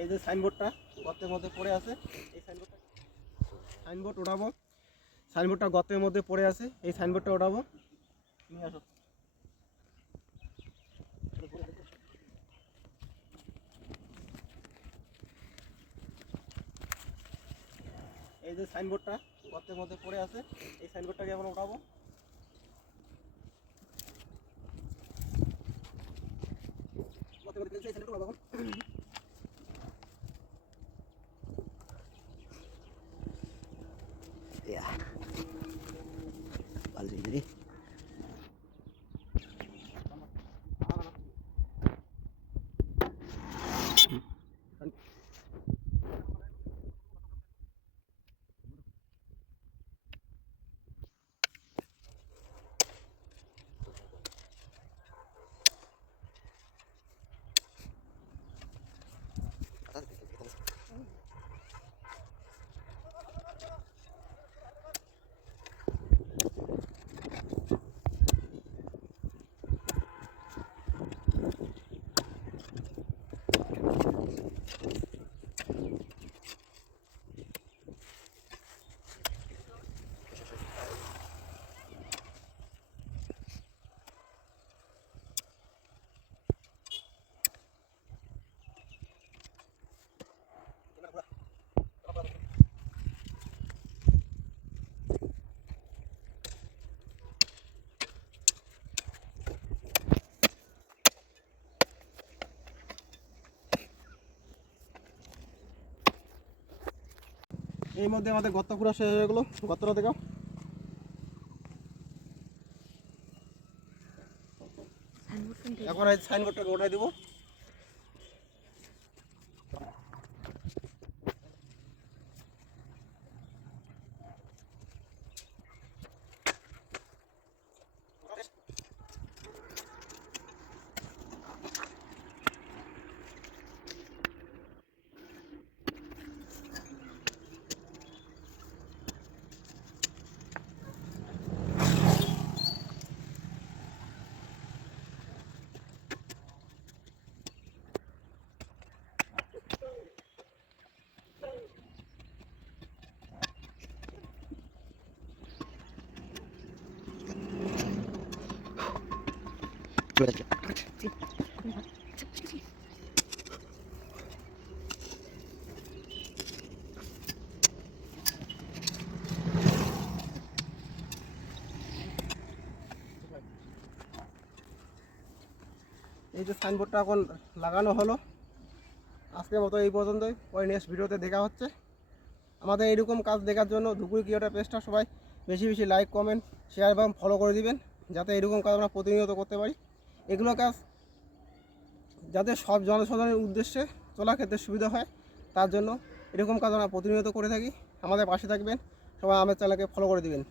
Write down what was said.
এই যে সাইনবোর্ডটা গর্তের মধ্যে পড়ে আছে, এই সাইনবোর্ড ওঠাবো। সাইনবোর্ডটা গর্তের মধ্যে পড়ে আছে, এই সাইনবোর্ডটা ওঠাবো। নিয়ে আসো। এই যে সাইনবোর্ডটা গর্তের মধ্যে পড়ে আছে, এই সাইনবোর্ডটাকে এখন ওঠাবো। এই মধ্যে আমাদের গর্ত পুরো শেষ হয়ে গেলো। গর্তটা দেখাও। এখন এই সাইনবোর্ডটাকে ওঠাই দেবো। এই যে সাইনবোর্ডটা এখন লাগানো হলো। আজকের মতো এই পর্যন্তই। পরে নেক্সট ভিডিওতে দেখা হচ্ছে। আমাদের এরকম কাজ দেখার জন্য ধুপগুড়ি ক্রিয়েটর পেজটা সবাই বেশি বেশি লাইক, কমেন্ট, শেয়ার এবং ফলো করে দিবেন, যাতে এরকম কাজ আমরা প্রতিনিয়ত করতে পারি। এগুলো কাজ যাতে সব জনসাধারণের উদ্দেশ্যে চলা ক্ষেত্রে সুবিধা হয়, তার জন্য এরকম কাজ আমরা প্রতিনিয়ত করে থাকি। আমাদের পাশে থাকবেন, সবাই আমাদের চ্যানেলকে ফলো করে দিবেন।